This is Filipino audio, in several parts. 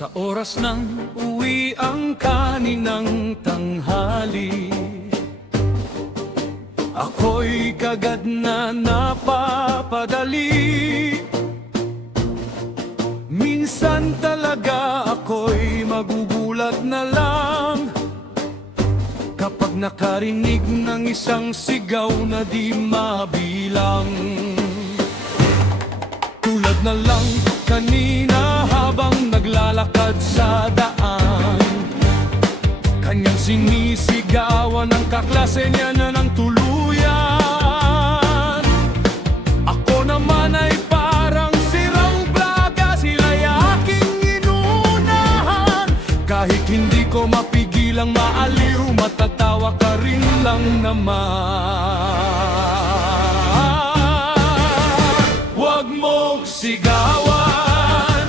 Sa oras ng uwi ang kaninang tanghali, ako'y kagad na napapadali. Minsan talaga ako'y magugulat na lang kapag nakarinig ng isang sigaw na di mabilang. Tulad na lang kanina habang naglalakad sa daan, kanyang sinisigawan ang kaklase niya na ng tuluyan. Ako naman ay parang sirang braga, sila'y aking inuunahan. Kahit hindi ko mapigilang maaliw, matatawa ka rin lang naman. Huwag mong sigawan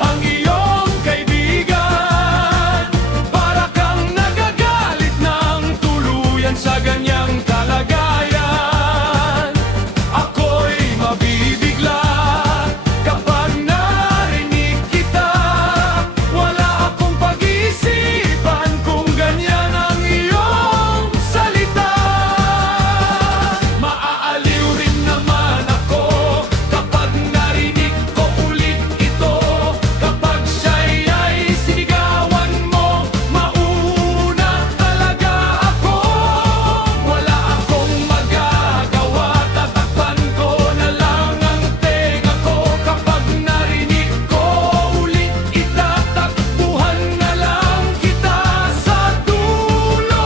ang iyong kaibigan, para kang nagagalit ng tuluyan sa ganyang kalagayan. Ako'y mabibigla kapag narinig kita, wala akong pag-iisipan kung ganyan ang iyong salita. Maaaliw rin naman ako kapag narinig ko ulit ito, kapag siya'y ay sinigawan mo, mauna talaga ako. Wala akong magagawa, tatakpan ko na lang ang tenga ko. Kapag narinig ko ulit, itatakbuhan na lang kita sa dulo.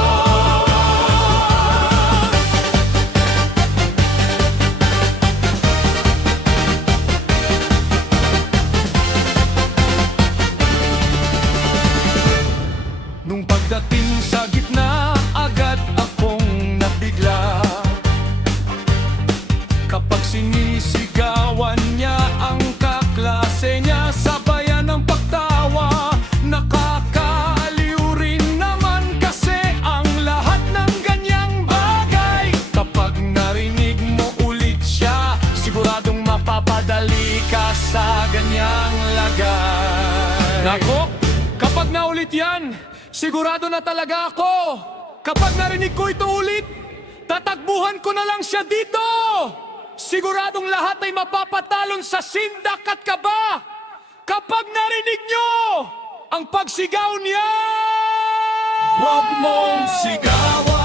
Nung pagdating sa gitna, agad akong nabigla kapag sinisigawan niya ang kaklase niya, sabayan ng pagtawa. Nakakaaliw rin naman kasi ang lahat ng ganyang bagay. Kapag narinig mo ulit siya, siguradong mapapadali ka sa ganyang lagay. Nako, kapag naulit yan, sigurado na talaga ako. Kapag narinig ko ito ulit, tatakbuhan ko na lang siya dito. Siguradong lahat ay mapapatalon sa sindak at kaba kapag narinig nyo ang pagsigaw niya. Huwag mong sigawan